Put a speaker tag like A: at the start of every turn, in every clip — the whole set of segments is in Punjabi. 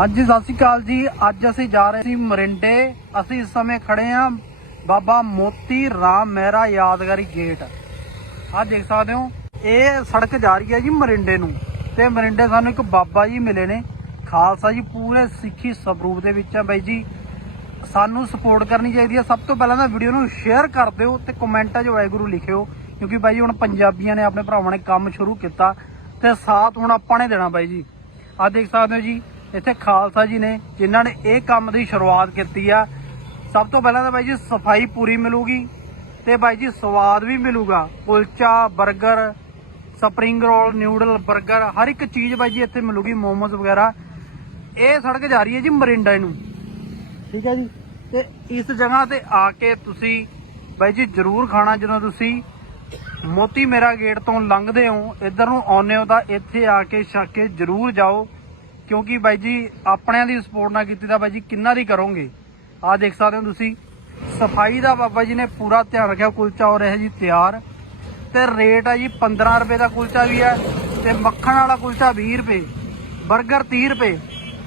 A: ਹਾਂਜੀ, ਸਤਿ ਸ਼੍ਰੀ ਅਕਾਲ ਜੀ। ਅੱਜ ਅਸੀਂ ਜਾ ਰਹੇ ਸੀ ਮਰਿੰਡੇ। ਅਸੀਂ ਇਸ ਸਮੇਂ ਖੜੇ ਆ ਬਾਬਾ ਮੋਤੀ ਰਾਮ ਮਹਿਰਾ ਯਾਦਗਾਰੀ ਗੇਟ। ਆਹ ਦੇਖ ਸਕਦੇ ਹੋ, ਇਹ ਸੜਕ ਜਾ ਰਹੀ ਹੈ ਜੀ ਮਰਿੰਡੇ ਨੂੰ। ਤੇ ਮਰਿੰਡੇ ਸਾਨੂੰ ਇੱਕ ਬਾਬਾ ਜੀ ਮਿਲੇ ਨੇ। ਖਾਲਸਾ ਜੀ, ਪੂਰੇ ਸਿੱਖੀ ਸਵਰੂਪ ਦੇ ਵਿੱਚ ਆ ਬਾਈ ਜੀ। ਸਾਨੂੰ ਸਪੋਰਟ ਕਰਨੀ ਚਾਹੀਦੀ ਹੈ। ਸਭ ਤੋਂ ਪਹਿਲਾਂ ਤਾਂ ਵੀਡੀਓ ਨੂੰ ਸ਼ੇਅਰ ਕਰ ਦਿਓ ਤੇ ਕਮੈਂਟਾਂ 'ਚ ਵਾਹਿਗੁਰੂ ਲਿਖਿਓ। ਕਿਉਂਕਿ ਬਾਈ ਜੀ ਹੁਣ ਪੰਜਾਬੀਆਂ ਨੇ ਆਪਣੇ ਭਰਾਵਾਂ ਨੇ ਕੰਮ ਸ਼ੁਰੂ ਕੀਤਾ ਤੇ ਸਾਥ ਹੁਣ ਆਪਾਂ ਨੇ ਦੇਣਾ ਬਾਈ ਜੀ। ਆ ਦੇਖ ਸਕਦੇ ਹੋ ਜੀ ਇੱਥੇ ਖਾਲਸਾ ਜੀ ਨੇ ਜਿਨ੍ਹਾਂ ਨੇ ਇਹ ਕੰਮ ਦੀ ਸ਼ੁਰੂਆਤ ਕੀਤੀ ਆ, ਸਭ ਤੋਂ ਪਹਿਲਾਂ ਤਾਂ ਬਾਈ ਜੀ ਸਫ਼ਾਈ ਪੂਰੀ ਮਿਲੂਗੀ ਤੇ ਬਾਈ ਜੀ ਸਵਾਦ ਵੀ ਮਿਲੂਗਾ। ਕੁਲਚਾ 버ਗਰ ਸਪਰਿੰਗ ਰੋਲ, ਨਿਊਡਲ 버ਗਰ ਹਰ ਇੱਕ ਚੀਜ਼ ਬਾਈ ਜੀ ਇੱਥੇ ਮਿਲੂਗੀ, ਮੋਮੋਸ ਵਗੈਰਾ। ਇਹ ਸੜਕ ਜਾ ਰਹੀ ਹੈ ਜੀ ਮਰਿੰਡਾ ਨੂੰ। ਠੀਕ ਹੈ ਜੀ? ਤੇ ਇਸ ਜਗ੍ਹਾ ਤੇ ਆ ਕੇ ਤੁਸੀਂ ਬਾਈ ਜੀ ਜਰੂਰ ਖਾਣਾ ਜਦੋਂ ਤੁਸੀਂ ਮੋਤੀ ਮੇਰਾ ਗੇਟ ਤੋਂ ਲੰਘਦੇ ਹੋ, ਇੱਧਰ ਨੂੰ ਆਉਂਦੇ ਹੋ ਤਾਂ ਇੱਥੇ ਆ ਕੇ ਛੱਕ ਕੇ ਜਰੂਰ ਜਾਓ। ਕਿਉਂਕਿ ਬਾਈ ਜੀ, ਆਪਣਿਆਂ ਦੀ ਸਪੋਰਟ ਨਾ ਕੀਤੀ ਤਾਂ ਬਾਈ ਜੀ ਕਿੰਨਾ ਦੀ ਕਰੋਗੇ? ਆ ਦੇਖ ਸਕਦੇ ਹੋ ਤੁਸੀਂ। ਸਫ਼ਾਈ ਦਾ ਬਾਬਾ ਜੀ ਨੇ ਪੂਰਾ ਧਿਆਨ ਰੱਖਿਆ, ਕੁਲਚਾ ਹੋ ਰਿਹਾ ਜੀ ਤਿਆਰ। ਤੇ ਰੇਟ ਆ ਜੀ 15 ਰੁਪਏ ਦਾ ਕੁਲਚਾ ਵੀ ਹੈ ਤੇ ਮੱਖਣ ਵਾਲਾ ਕੁਲਚਾ 20 ਰੁਪਏ 버ਗਰ 30 ਰੁਪਏ।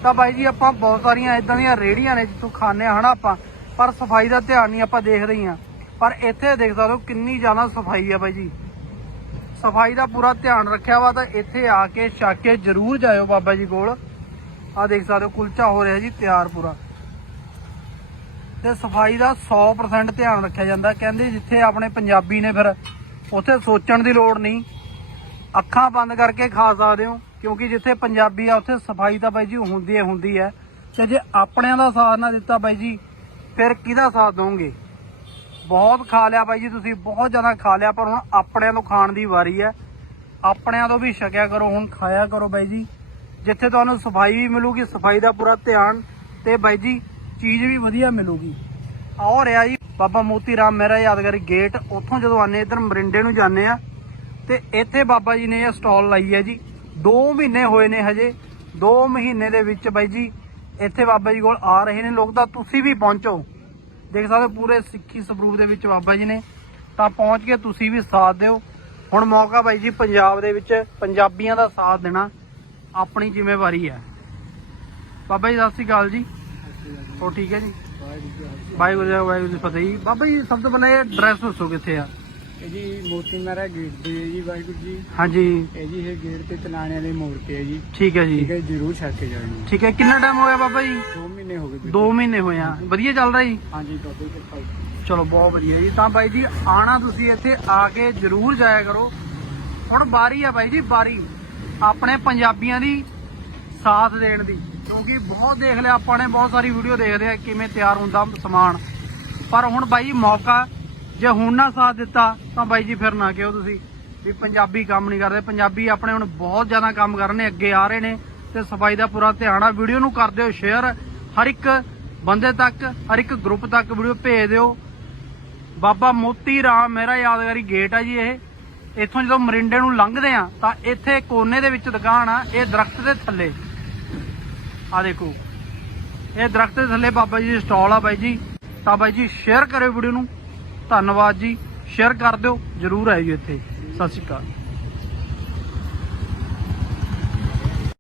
A: ਤਾਂ ਬਾਈ ਜੀ ਆਪਾਂ ਬਹੁਤ ਸਾਰੀਆਂ ਇਦਾਂ ਦੀਆਂ ਰੇੜੀਆਂ ਨੇ ਜਿੱਥੋਂ ਖਾਣੇ ਹਨਾ ਆਪਾਂ, ਪਰ ਸਫ਼ਾਈ ਦਾ ਧਿਆਨ ਨਹੀਂ ਆਪਾਂ ਦੇਖ ਰਹੀ ਹਾਂ। ਪਰ ਇੱਥੇ ਦੇਖ ਸਕਦੇ ਹੋ ਕਿੰਨੀ ਜ਼ਿਆਦਾ ਸਫ਼ਾਈ ਆ ਬਾਈ ਜੀ। ਸਫ਼ਾਈ ਦਾ ਪੂਰਾ ਧਿਆਨ ਰੱਖਿਆ ਵਾ ਤਾਂ ਇੱਥੇ ਆ ਕੇ ਛੱਕ ਕੇ ਜ਼ਰੂਰ ਜਾਇਓ ਬਾਬਾ ਜੀ ਕੋਲ। ਆ ਦੇਖ ਸਕਦੇ ਹੋ, ਕੁਲਚਾ ਹੋ ਰਿਹਾ ਜੀ, ਤਿਆਰ ਪੂਰਾ। ਤੇ ਸਫ਼ਾਈ ਦਾ 100% ਧਿਆਨ ਰੱਖਿਆ ਜਾਂਦਾ। ਕਹਿੰਦੇ ਜਿੱਥੇ ਆਪਣੇ ਪੰਜਾਬੀ ਨੇ ਫਿਰ ਉੱਥੇ ਸੋਚਣ ਦੀ ਲੋੜ ਨਹੀਂ। ਅੱਖਾਂ ਬੰਦ ਕਰਕੇ ਖਾ ਸਕਦੇ ਹੋ, ਕਿਉਂਕਿ ਜਿੱਥੇ ਪੰਜਾਬੀ ਆ, ਉੱਥੇ ਸਫ਼ਾਈ ਤਾਂ ਬਾਈ ਜੀ ਹੁੰਦੀ ਹੈ ਹੁੰਦੀ ਹੈ। ਤੇ ਜੇ ਆਪਣਿਆਂ ਦਾ ਸਾਥ ਨਾ ਦਿੱਤਾ ਬਾਈ ਜੀ, ਫਿਰ ਕਿਹਦਾ ਸਾਥ ਦੋਗੇ ਬਹੁਤ ਖਾ ਲਿਆ ਬਾਈ ਜੀ ਤੁਸੀਂ, ਬਹੁਤ ਜ਼ਿਆਦਾ ਖਾ ਲਿਆ, ਪਰ ਹੁਣ ਆਪਣਿਆਂ ਨੂੰ ਖਾਣ ਦੀ ਵਾਰੀ ਹੈ। ਆਪਣਿਆਂ ਤੋਂ ਵੀ ਛਕਿਆ ਕਰੋ, ਹੁਣ ਖਾਇਆ ਕਰੋ ਬਾਈ ਜੀ। ਜਿੱਥੇ ਤੁਹਾਨੂੰ ਸਫ਼ਾਈ ਵੀ ਮਿਲੂਗੀ, ਸਫ਼ਾਈ ਦਾ ਪੂਰਾ ਧਿਆਨ ਤੇ ਬਾਈ ਜੀ ਚੀਜ਼ ਵੀ ਵਧੀਆ ਮਿਲੂਗੀ। ਆਹ ਰਿਹਾ ਜੀ, ਬਾਬਾ ਮੋਤੀ ਰਾਮ ਮਹਿਰਾ ਯਾਦਗਾਰੀ ਗੇਟ, ਉੱਥੋਂ ਜਦੋਂ ਆਨੇ ਇਧਰ ਮਰਿੰਡੇ ਨੂੰ ਜਾਂਦੇ ਆ ਤੇ ਇੱਥੇ ਬਾਬਾ ਜੀ ਨੇ ਇਹ ਸਟਾਲ ਲਾਈ ਹੈ ਜੀ। 2 ਮਹੀਨੇ ਹੋਏ ਨੇ ਹਜੇ 2 ਮਹੀਨੇ ਦੇ ਵਿੱਚ ਬਾਈ ਜੀ ਇੱਥੇ ਬਾਬਾ ਜੀ ਕੋਲ ਆ ਰਹੇ ਨੇ ਲੋਕ, ਤਾਂ ਤੁਸੀਂ ਵੀ ਪਹੁੰਚੋ। ਦੇਖ ਸਕਦੇ ਪੂਰੇ ਸਿੱਖੀ ਸਰੂਪ ਦੇ ਵਿੱਚ ਬਾਬਾ ਜੀ ਨੇ। ਤਾਂ ਪਹੁੰਚ ਕੇ ਤੁਸੀਂ ਵੀ ਸਾਥ ਦਿਓ। ਹੁਣ ਮੌਕਾ ਬਾਈ ਜੀ ਪੰਜਾਬ ਦੇ ਵਿੱਚ ਪੰਜਾਬੀਆਂ ਦਾ ਸਾਥ ਦੇਣਾ। ਆਪਣੀ ਜ਼ਿੰਮੇਵਾਰੀ ਹੈ। ਬਾਬਾ ਜੀ ਸਤਿ ਸ਼੍ਰੀ ਅਕਾਲ ਜੀ। ਹੋ ਠੀਕ ਹੈ ਜੀ? ਵਾਹਿਗੁਰੂ ਜੀ ਵਾਹਿਗੁਰੂ ਜੀ ਫਤਿਹ ਜੀ। ਬਾਬਾ ਜੀ ਸਭ ਤੋਂ ਪਹਿਲਾਂ ਇਹ ਐਡਰੈਸ ਦੱਸੋ ਕਿੱਥੇ ਆ?
B: ਇਹ ਜੀ ਮੋਤੀ ਮਹਿਰਾ ਗੇਟ ਤੇ ਹੈ ਜੀ ਵਾਹਿਗੁਰੂ ਜੀ।
A: ਹਾਂਜੀ।
B: ਇਹ ਜੀ ਇਹ ਗੇਟ ਤੇ ਤਨਾਣਿਆਂ ਦੇ ਮੋੜ ਤੇ ਹੈ ਜੀ।
A: ਠੀਕ ਹੈ
B: ਠੀਕ
A: ਜੀ
B: ਹੈ ਜਰੂਰ ਛੱਕ ਕੇ ਜਾਣੀ।
A: ਠੀਕ ਹੈ ਕਿੰਨਾ ਟਾਈਮ ਹੋ ਗਿਆ ਬਾਬਾ ਜੀ?
B: 2 ਮਹੀਨੇ ਹੋ ਗਏ ਜੀ।
A: 2 ਮਹੀਨੇ ਹੋਏ ਆ। ਵਧੀਆ ਚੱਲ ਰਿਹਾ ਜੀ?
B: ਹਾਂਜੀ ਬਾਬੇ ਕਿਰਪਾ।
A: ਚਲੋ ਬਹੁਤ ਵਧੀਆ ਜੀ। ਤਾਂ ਬਾਈ ਜੀ ਆਣਾ ਤੁਸੀਂ ਇੱਥੇ ਆ ਕੇ ਜਰੂਰ ਜਾਇਆ ਕਰੋ। ਹੁਣ ਬਾਰੀ ਆ ਬਾਈ ਜੀ ਬਾਰੀ ਆਪਣੇ ਪੰਜਾਬੀਆਂ ਦੀ ਸਾਥ ਦੇਣ ਦੀ। ਕਿਉਂਕਿ ਬਹੁਤ ਦੇਖ ਲਿਆ, ਆਪਾਂ ਨੇ ਬਹੁਤ ਸਾਰੀ ਵੀਡੀਓ ਦੇਖਦੇ ਆ ਕਿਵੇਂ ਤਿਆਰ ਹੁੰਦਾ ਸਮਾਨ। ਪਰ ਹੁਣ ਬਾਈ ਮੌਕਾ, ਜੇ ਹੁਣ ਨਾ ਸਾਥ ਦਿੱਤਾ, ਤਾਂ ਬਾਈ ਜੀ ਫਿਰ ਨਾ ਕਿਹੋ ਤੁਸੀਂ। ਵੀ ਪੰਜਾਬੀ ਕੰਮ ਨਹੀਂ ਕਰਦੇ। ਪੰਜਾਬੀ ਆਪਣੇ ਹੁਣ ਬਹੁਤ ਜ਼ਿਆਦਾ ਕੰਮ ਕਰ ਰਹੇ ਨੇ, ਅੱਗੇ ਆ ਰਹੇ ਨੇ। ਤੇ ਸਫ਼ਾਈ ਦਾ ਪੂਰਾ ਧਿਆਨ ਆ। ਵੀਡੀਓ ਨੂੰ ਕਰ ਦਿਓ ਸ਼ੇਅਰ ਹਰ ਇੱਕ ਬੰਦੇ ਤੱਕ, ਹਰ ਇੱਕ ਗਰੁੱਪ ਤੱਕ ਵੀਡੀਓ ਭੇਜ ਦਿਓ। ਬਾਬਾ ਮੋਤੀ ਰਾਮ, ਮੇਰਾ ਯਾਦਗਾਰੀ ਗੇਟ ਆ ਜੀ ਇਹ। ਇੱਥੋਂ ਜਦੋਂ ਮਰਿੰਡੇ ਨੂੰ ਲੰਘਦੇ ਆ, ਤਾਂ ਇੱਥੇ ਕੋਨੇ ਦੇ ਵਿੱਚ ਦੁਕਾਨ ਆ, ਇਹ ਦਰਖਤ ਦੇ ਥੱਲੇ। ਆ ਦੇਖੋ। ਇਹ ਦਰਖਤ ਦੇ ਥੱਲੇ ਬਾਬਾ ਜੀ ਦੀ ਸਟਾਲ ਆ ਬਾਈ ਜੀ। ਤਾਂ ਬਾਈ ਜੀ ਸ਼ੇਅਰ ਕਰਿਓ ਵੀਡੀਓ ਨੂੰ। ਧੰਨਵਾਦ ਜੀ। ਸ਼ੇਅਰ ਕਰ ਦਿਓ। ਜਰੂਰ ਆਇਓ ਇੱਥੇ। ਸਤਿ ਸ਼੍ਰੀ ਅਕਾਲ।